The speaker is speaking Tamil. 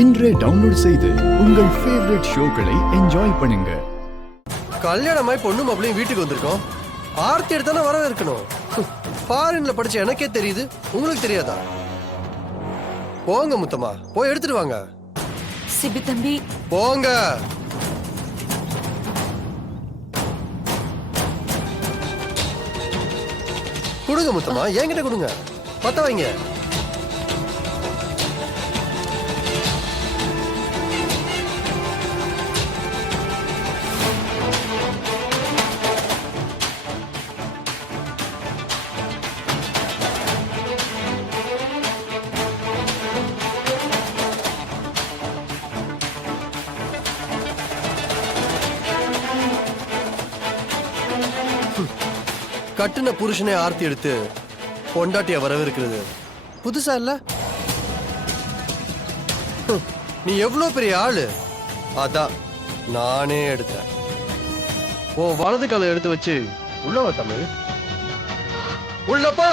இன்றே டவுன்லோட் செய்து உங்கள் ஃபேவரட் ஷோக்களை என்ஜாய் பண்ணுங்க. கல்யாணமாய் பொண்ணு மாப்பிளையும் வீட்டுக்கு வந்திருக்கோம். ஆர்த்தி எடுத்தானே வரவே இருக்கணும். ஃபாரின்ல படிச்ச எனக்கே தெரியுது, உங்களுக்கு தெரியாதா? போங்க முத்தம்மா, போய் எடுத்துட்டு வாங்க. சிபி தம்பி போங்க. கொடுங்க முத்தம்மா, என்கிட்ட கொடுங்க. பத்த வைங்க. கட்டுன புருஷனே ஆர்த்தி எடுத்து பொண்டாட்டிய வரவேற்கிறது புதுசா இல்ல? நீ எவ்வளவு பெரிய ஆளு, அதான் நானே எடுத்தேன். உன் வலது காலை எடுத்து வச்சு உள்ள வா தமிழ், உள்ள போ.